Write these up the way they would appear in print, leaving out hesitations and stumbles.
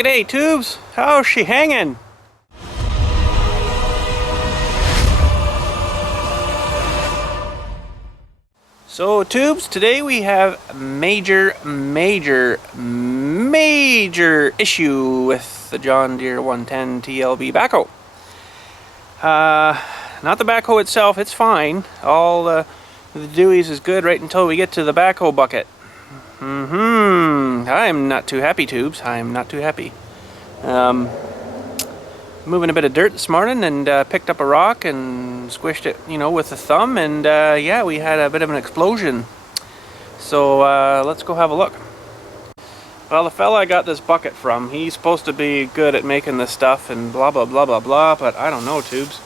G'day tubes, how's she hanging? So tubes, today we have a major issue with the John Deere 110 TLB backhoe. Not the backhoe itself, it's fine. All the Deweys is good right until we get to the backhoe bucket. I'm not too happy, tubes. I'm not too happy. Moving a bit of dirt this morning and picked up a rock and squished it, with the thumb, and yeah, we had a bit of an explosion. So let's go have a look. Well, the fella I got this bucket from, he's supposed to be good at making this stuff and blah blah blah blah blah, but I don't know, tubes.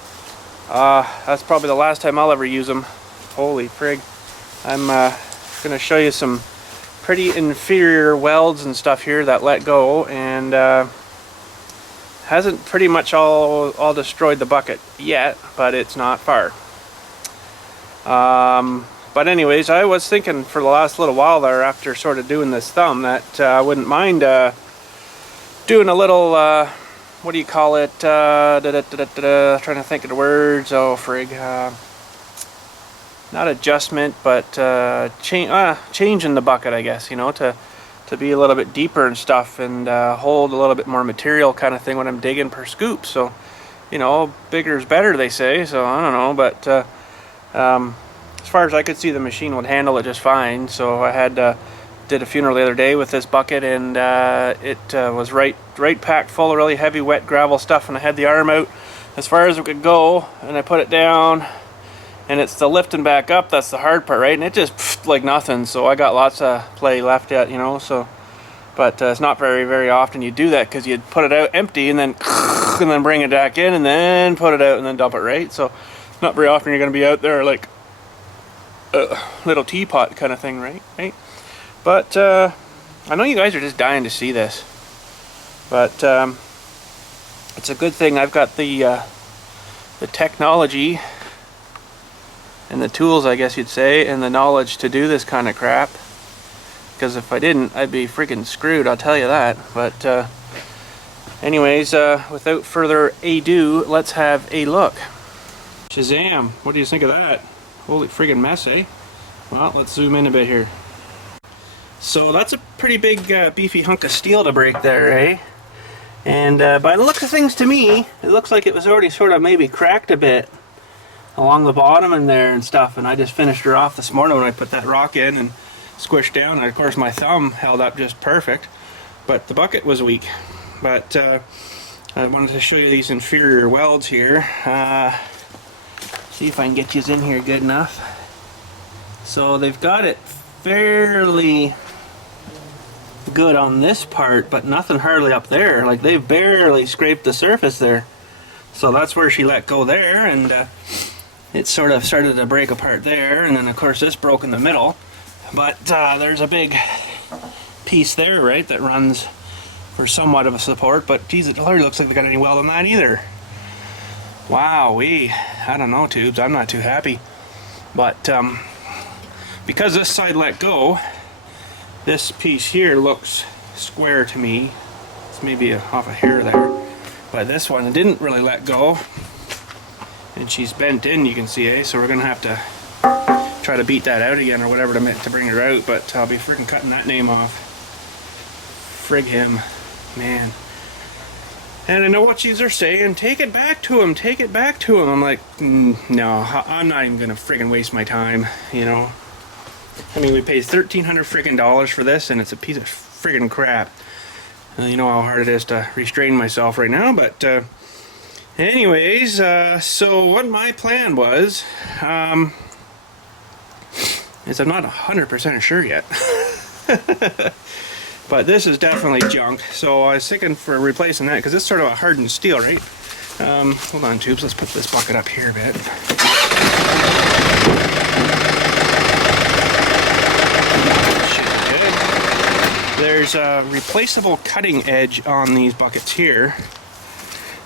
That's probably the last time I'll ever use them. Holy frig. I'm gonna show you some pretty inferior welds and stuff here that let go, and hasn't pretty much all destroyed the bucket yet, but it's not far. But anyways, I was thinking for the last little while there, after sort of doing this thumb, that I wouldn't mind doing a little what do you call it, trying to think of the words, oh frig, not adjustment, but changing the bucket, I guess, to be a little bit deeper and stuff, and hold a little bit more material kind of thing when I'm digging per scoop. So, bigger is better, they say, so I don't know, but as far as I could see, the machine would handle it just fine. So I had did a funeral the other day with this bucket, and it was right packed full of really heavy wet gravel stuff, and I had the arm out as far as it could go, and I put it down, and it's the lifting back up that's the hard part, right? And it just like nothing. So I got lots of play left yet, so, but it's not very often you do that, because you'd put it out empty and then bring it back in and then put it out and then dump it, right? So not very often you're going to be out there like a little teapot kind of thing, right? But I know you guys are just dying to see this, but it's a good thing I've got the technology and the tools, I guess you'd say, and the knowledge to do this kind of crap, because if I didn't, I'd be freaking screwed, I'll tell you that. But anyways, without further ado, let's have a look. Shazam, what do you think of that? Holy friggin' mess, eh? Well, let's zoom in a bit here. So that's a pretty big beefy hunk of steel to break there, eh? And by the looks of things, to me, it looks like it was already sort of maybe cracked a bit along the bottom in there and stuff, and I just finished her off this morning when I put that rock in and squished down, and of course my thumb held up just perfect, but the bucket was weak. But I wanted to show you these inferior welds here. See if I can get you in here good enough. So they've got it fairly good on this part, but nothing hardly up there. Like, they've barely scraped the surface there. So that's where she let go there, and it sort of started to break apart there, and then of course this broke in the middle. But there's a big piece there, right, that runs for somewhat of a support, but geez, it hardly looks like they got any weld on that either. Wowee, I don't know, tubes, I'm not too happy. But because this side let go, this piece here looks square to me. It's maybe off a hair there, but this one didn't really let go. And she's bent in, you can see, eh? So we're gonna have to try to beat that out again or whatever to bring her out, but I'll be freaking cutting that name off. Frig him, man. And I know what yous are saying, take it back to him, take it back to him. I'm like, no, I'm not even gonna friggin' waste my time, I mean, we paid $1,300 friggin' dollars for this, and it's a piece of friggin' crap. You know how hard it is to restrain myself right now, but anyways, so what my plan was, is I'm not 100% sure yet. But this is definitely junk, so I was thinking for replacing that, because it's sort of a hardened steel, right? Hold on, tubes, let's put this bucket up here a bit. There's a replaceable cutting edge on these buckets here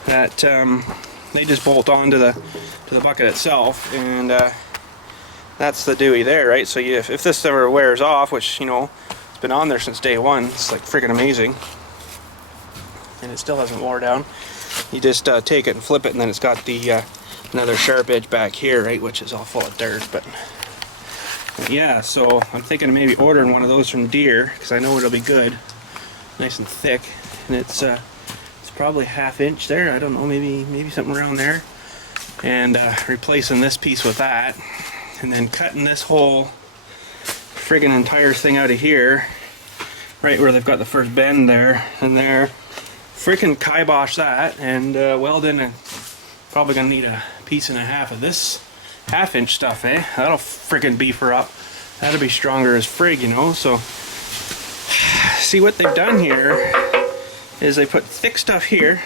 that they just bolt onto the bucket itself, and that's the Dewey there, right? So if this ever wears off, which it's been on there since day one, it's like freaking amazing. and it still hasn't wore down. You just take it and flip it, and then it's got the another sharp edge back here, right, which is all full of dirt. But yeah, so I'm thinking of maybe ordering one of those from Deere, because I know it'll be good, nice and thick, and it's probably 1/2 inch there. I don't know, maybe something around there, and replacing this piece with that, and then cutting this whole friggin' entire thing out of here, right where they've got the first bend there and there. Freaking kibosh that and weld in, and probably gonna need 1.5 pieces of this 1/2 inch stuff, eh? That'll freaking beef her up. That'll be stronger as frig, you know. So see, what they've done here is they put thick stuff here,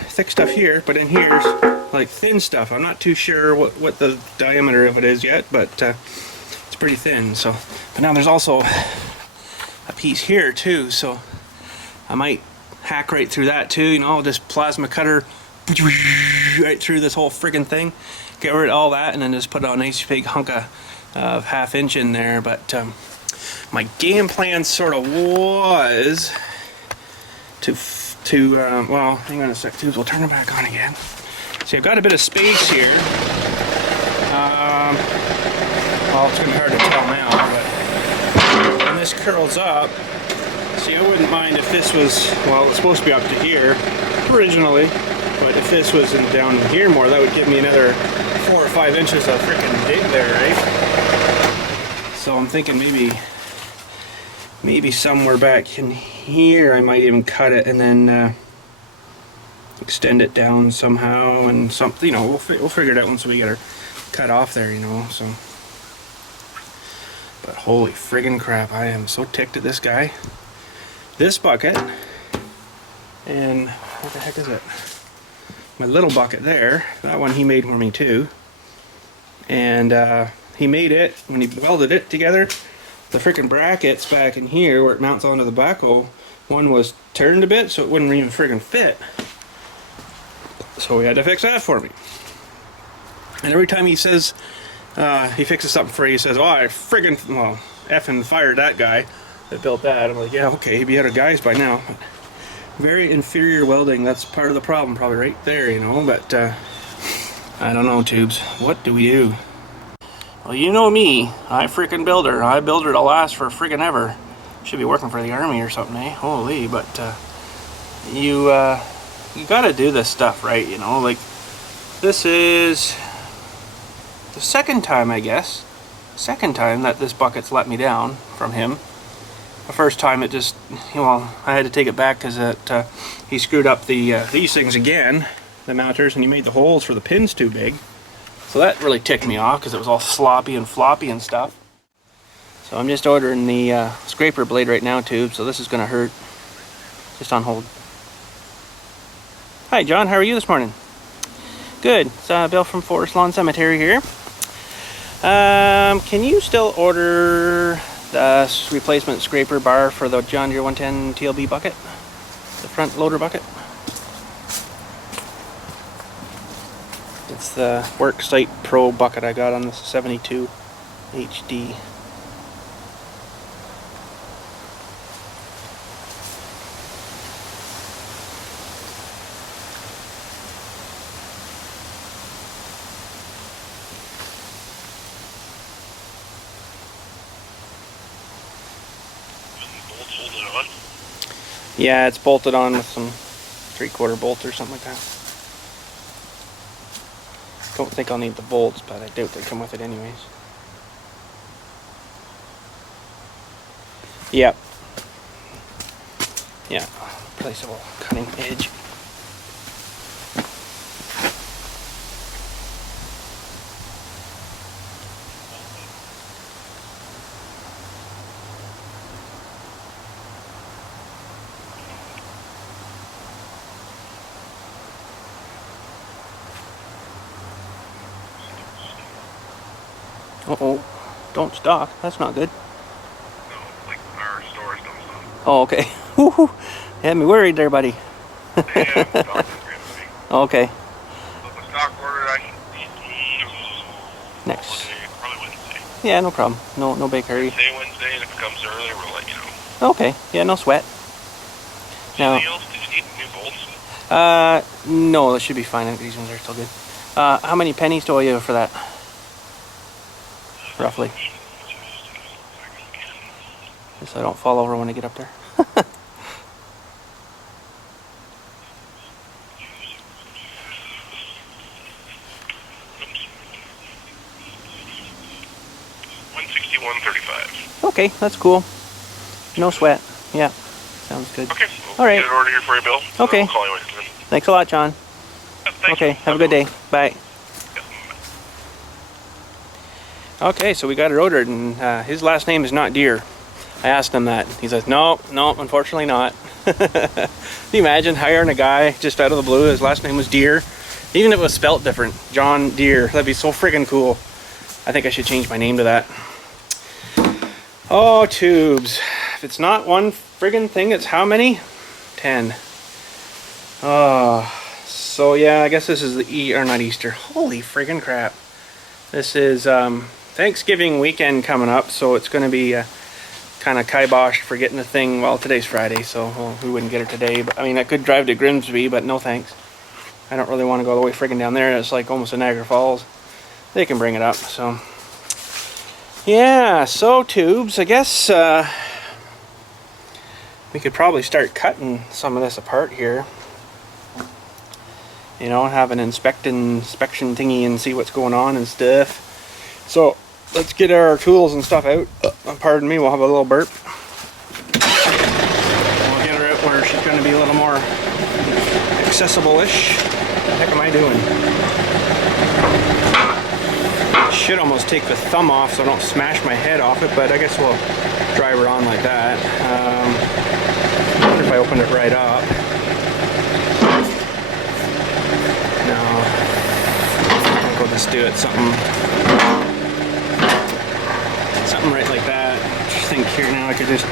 but in here's like thin stuff. I'm not too sure what the diameter of it is yet, but it's pretty thin. So, but now there's also a piece here too, so I might hack right through that too, you know, just plasma cutter right through this whole friggin' thing, get rid of all that, and then just put a nice big hunk of 1/2 inch in there. But my game plan sort of was to well, hang on a sec, tubes, we'll turn it back on again. See, I've got a bit of space here. Well, it's gonna be hard to tell now, but when this curls up, see, I wouldn't mind if this was, well, it's supposed to be up to here originally, but if this was down here more, that would give me another 4 or 5 inches of freaking dig there, right? So I'm thinking maybe somewhere back in here I might even cut it and then extend it down somehow, and something, you know, we'll figure it out once we get her cut off there, you know. So, but holy friggin' crap, I am so ticked at this guy. This bucket, and what the heck is it? My little bucket there, that one he made for me too. And he made it, when he welded it together, the freaking brackets back in here where it mounts onto the backhoe, one was turned a bit so it wouldn't even friggin' fit. So we had to fix that for me. And every time he says, he fixes something for you, he says, oh, I friggin', well, effing fired that guy that built that. I'm like, yeah, okay, he'd be out of guys by now. But very inferior welding, that's part of the problem probably right there, you know. But I don't know, tubes, what do we do? Well, you know me, I freaking build her. I build her to last for friggin' ever. Should be working for the army or something, eh? Holy, but you gotta do this stuff right, you know. Like, this is the second time, I guess, that this bucket's let me down from him. The first time it just, well, I had to take it back because he screwed up these things again, the mounters, and he made the holes for the pins too big. So that really ticked me off because it was all sloppy and floppy and stuff. So I'm just ordering the scraper blade right now, tube, so this is going to hurt. Just on hold. Hi John, how are you this morning? Good, it's Bill from Forest Lawn Cemetery here. Can you still order the replacement scraper bar for the John Deere 110 TLB bucket? The front loader bucket? It's the Worksite Pro bucket I got on the 72 HD. Yeah, it's bolted on with some 3/4 bolt or something like that. Don't think I'll need the bolts, but I doubt they come with it anyways. Yep. Yeah, replaceable cutting edge. Uh-oh, don't stop. That's not good. No, like our stores don't stop. Oh, okay. Woo-hoo. Had me worried there, buddy. Yeah, okay. but the stock order I can Next. probably Wednesday. Yeah, no problem. No big hurry. Say Wednesday, and if it comes earlier, we'll let you know. Okay. Yeah, no sweat. Now, Anything else? Did you need new bolts? No, that should be fine. I think these ones are still good. How many pennies do I owe for that? Roughly. Just so I don't fall over when I get up there. $161.35. Okay, that's cool. No sweat. Yeah, sounds good. Okay. All right. Get an order here for you, Bill. Okay. We'll call you when. Thanks a lot, John. Thank Okay, you. have a good day. Bye. Okay, so we got it ordered, and his last name is not Deere. I asked him that. He says, no, unfortunately not. Can you imagine hiring a guy just out of the blue? His last name was Deere. Even if it was spelt different. John Deere. That'd be so friggin' cool. I think I should change my name to that. Oh, tubes. If it's not one friggin' thing, it's how many? 10. Oh, so yeah, I guess this is the or not Easter. Holy friggin' crap. This is Thanksgiving weekend coming up, so it's going to be kind of kiboshed for getting the thing. Well, today's Friday, so well, we wouldn't get it today. But I mean, I could drive to Grimsby, but no thanks. I don't really want to go all the way friggin' down there. It's like almost in Niagara Falls. They can bring it up, so yeah. So tubes, I guess we could probably start cutting some of this apart here. You know, have an inspection thingy and see what's going on and stuff. So let's get our tools and stuff out. Pardon me, we'll have a little burp. We'll get her out where she's going to be a little more accessible-ish. What the heck am I doing? Should almost take the thumb off so I don't smash my head off it, but I guess we'll drive her on like that. If I open it right up. No. I think we'll just do it something right like that. Just think here now I could just.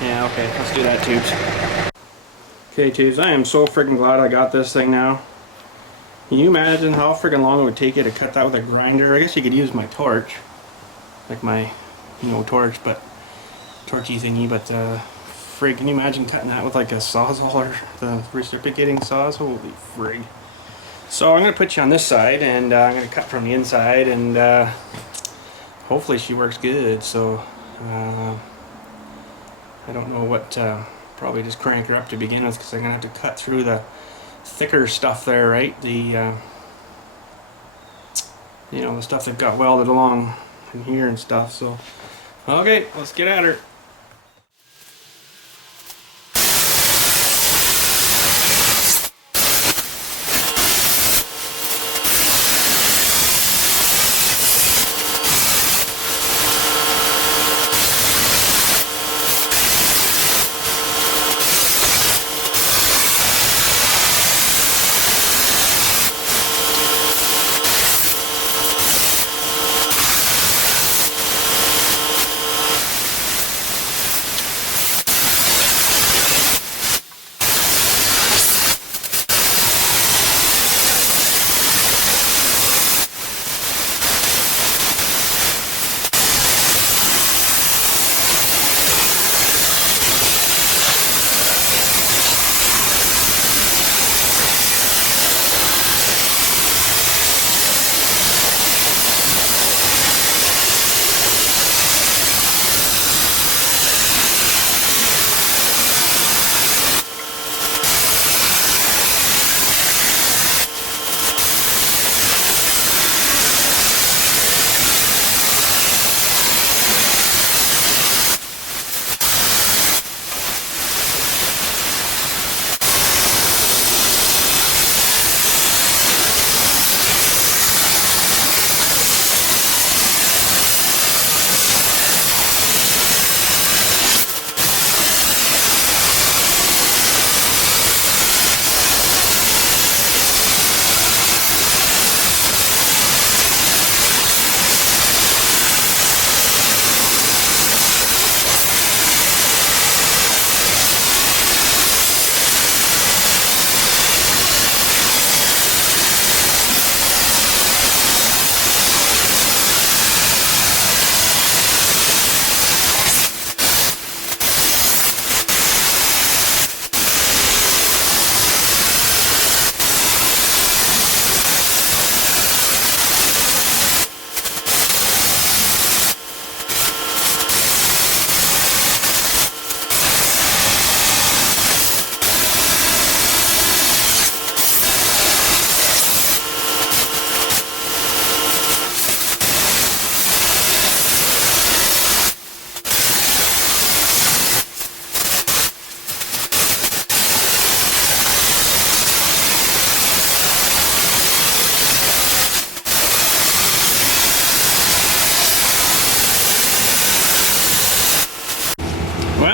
Yeah, okay, let's do that, tubes. Okay, tubes, I am so freaking glad I got this thing now. Can you imagine how freaking long it would take you to cut that with a grinder? I guess you could use my torch, like my, torch, but torchy thingy. But frig, can you imagine cutting that with like a sawzall or the reciprocating saws? Holy frig! So I'm gonna put you on this side, and I'm gonna cut from the inside, and hopefully she works good. So I don't know what. Probably just crank her up to begin with, because I'm gonna have to cut through the thicker stuff there, right? The the stuff that got welded along in here and stuff. So okay, let's get at her.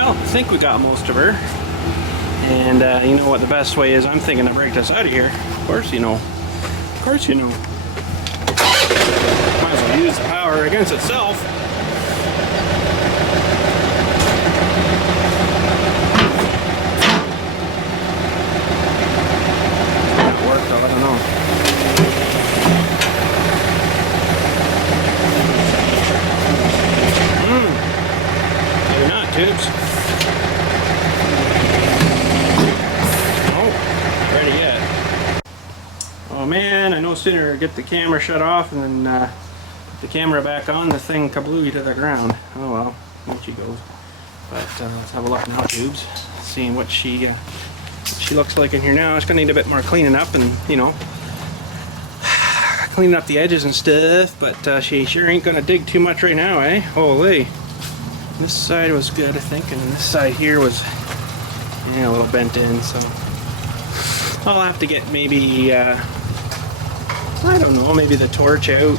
Well, I think we got most of her. And you know what the best way is? I'm thinking to break this out of here. Of course you know. Of course you know. Might as well use the power against itself. That worked, I don't know. Maybe not, tubes. Ready yet. Oh man, I no sooner get the camera shut off and then put the camera back on, the thing kablooey to the ground. Oh well, there she goes. But let's have a look now, tubes. Seeing what she looks like in here now. It's gonna need a bit more cleaning up and, you know, cleaning up the edges and stuff, but she sure ain't gonna dig too much right now, eh? Holy. This side was good, I think, and this side here was, yeah, a little bent in, so I'll have to get maybe, I don't know, maybe the torch out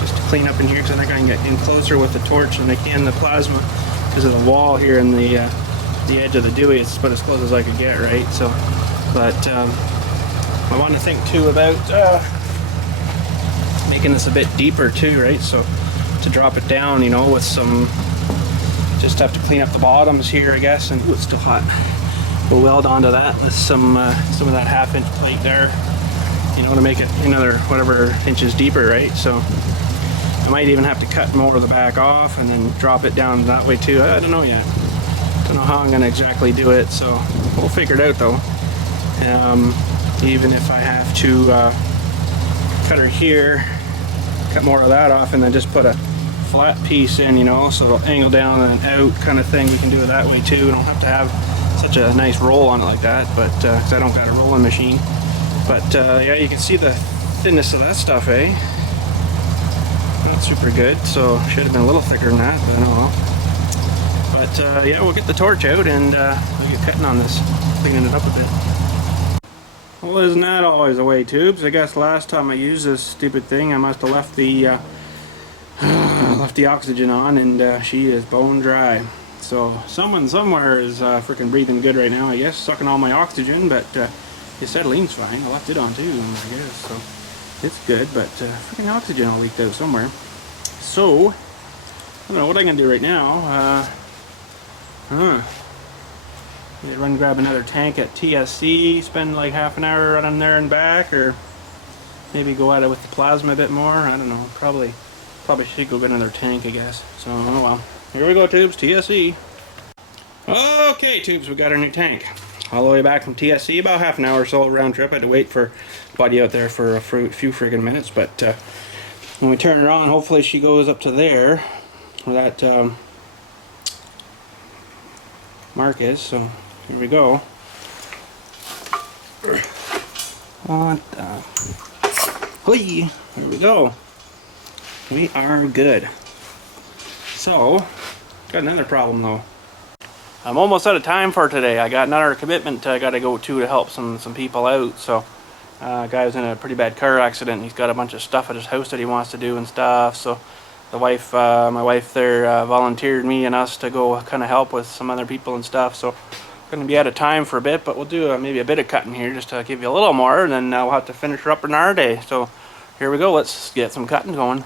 just to clean up in here, because I think I can get in closer with the torch than I can the plasma because of the wall here and the edge of the Dewey. It's about as close as I could get, right? So, but I want to think too about making this a bit deeper too, right? So to drop it down, you know, with some, just have to clean up the bottoms here, I guess, and ooh, it's still hot. We'll weld onto that with some of that 1/2 inch plate there, you know, to make it another whatever inches deeper, right? So I might even have to cut more of the back off and then drop it down that way too. I don't know yet. Don't know how I'm gonna exactly do it, so we'll figure it out though. Even if I have to cut her here, cut more of that off, and then just put a flat piece in, you know, so it'll angle down and out kind of thing. We can do it that way too. We don't have to have such a nice roll on it like that, but because I don't got a rolling machine. But yeah, you can see the thinness of that stuff, eh? Not super good, so should have been a little thicker than that, but I don't know. But yeah, we'll get the torch out and we'll get cutting on this, cleaning it up a bit. Well, isn't that always the way, tubes? I guess last time I used this stupid thing, I must have left the oxygen on, and she is bone dry. So someone somewhere is freaking breathing good right now, I guess, sucking all my oxygen, but the acetylene's fine. I left it on too, I guess, so it's good, but freaking oxygen all leaked out somewhere. So, I don't know what I'm going to do right now. Maybe run grab another tank at TSC, spend like half an hour running there and back, or maybe go at it with the plasma a bit more. I don't know, probably should go get another tank, I guess. So, oh well. Here we go, tubes, TSC. Okay, tubes, we got our new tank. All the way back from TSC, about half an hour or so round trip. I had to wait for Buddy out there for a few friggin' minutes, but when we turn her on, hopefully she goes up to there, where that mark is. So, here we go. What the... Hoi! There we go. We are good. So, got another problem though. I'm almost out of time for today. I got another commitment I got to go to help some people out. So, guy was in a pretty bad car accident. He's got a bunch of stuff at his house that he wants to do and stuff. So, the wife, my wife there, volunteered me and us to go kind of help with some other people and stuff. So, going to be out of time for a bit, but we'll do maybe a bit of cutting here just to give you a little more, and then we'll have to finish her up in our day. So, here we go. Let's get some cutting going.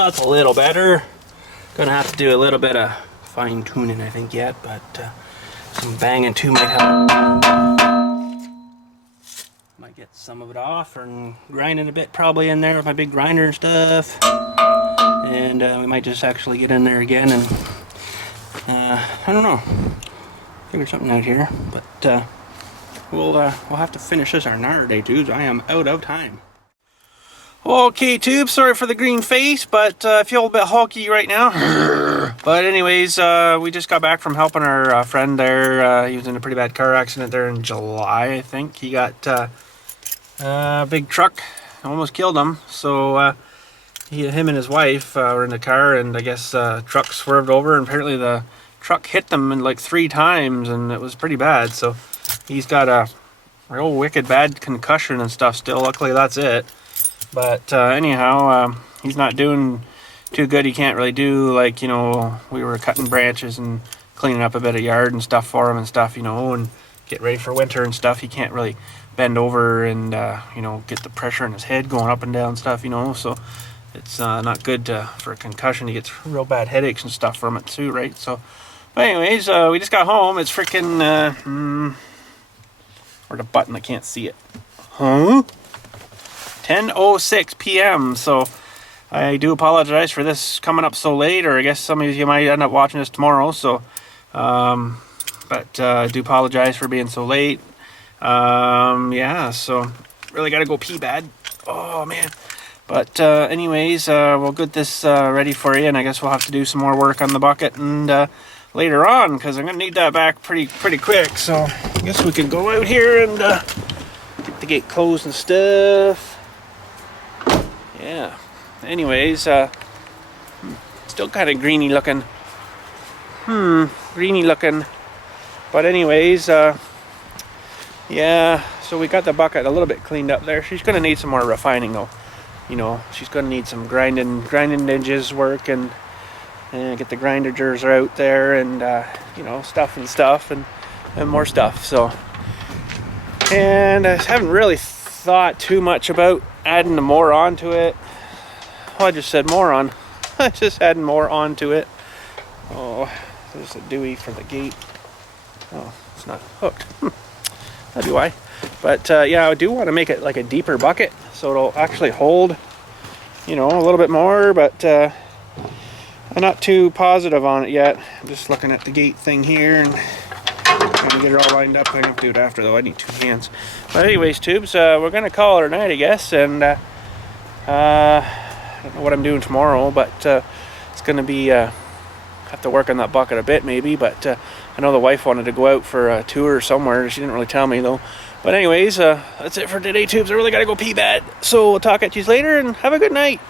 Well, it's a little better. Gonna have to do a little bit of fine tuning, I think, yet, but some banging too might help. Might get some of it off, and grinding a bit probably in there with my big grinder and stuff. And we might just actually get in there again and I don't know, figure something out here. But we'll have to finish this our day, tubes. I am out of time. Okay, tubes, sorry for the green face, but I feel a bit hulky right now. But anyways, we just got back from helping our friend there. He was in a pretty bad car accident there in July, I think. He got a big truck, almost killed him. So him and his wife were in the car, and I guess truck swerved over, and apparently the truck hit them in like 3 times, and it was pretty bad. So he's got a real wicked bad concussion and stuff still. Luckily that's it. But anyhow, he's not doing too good. He can't really do, like, you know, we were cutting branches and cleaning up a bit of yard and stuff for him and stuff, you know, and get ready for winter and stuff. He can't really bend over and, you know, get the pressure in his head going up and down and stuff, you know, so it's not good for a concussion. He gets real bad headaches and stuff from it too, right? So, but anyways, we just got home. It's freaking, or the button, I can't see it. Huh? 10:06 p.m. So I do apologize for this coming up so late, or I guess some of you might end up watching this tomorrow. So, but I do apologize for being so late. Yeah, so really got to go pee bad. Oh man. But anyways, we'll get this ready for you, and I guess we'll have to do some more work on the bucket and later on, because I'm gonna need that back pretty quick. So I guess we can go out here and get the gate closed and stuff. Yeah. Anyways, still kind of greeny looking. Greeny looking. But anyways, yeah. So we got the bucket a little bit cleaned up there. She's gonna need some more refining though. You know, she's gonna need some grinding edges work, and get the grinder gers out there, and you know, stuff and more stuff. So, and I haven't really thought too much about adding more onto it. Oh, I just said more on. I just adding more onto it. Oh, there's a Dewey for the gate. Oh, it's not hooked. That'd be why. But yeah, I do want to make it like a deeper bucket, so it'll actually hold, you know, a little bit more. But I'm not too positive on it yet. I'm just looking at the gate thing here and trying to get it all lined up. I have to do it after though. I need 2 hands. But anyways, tubes, we're gonna call it a night, I guess. And I don't know what I'm doing tomorrow, but it's gonna be have to work on that bucket a bit maybe. But I know the wife wanted to go out for a tour somewhere. She didn't really tell me though. But anyways, that's it for today, tubes. I really gotta go pee bad. So we'll talk at you later, and have a good night.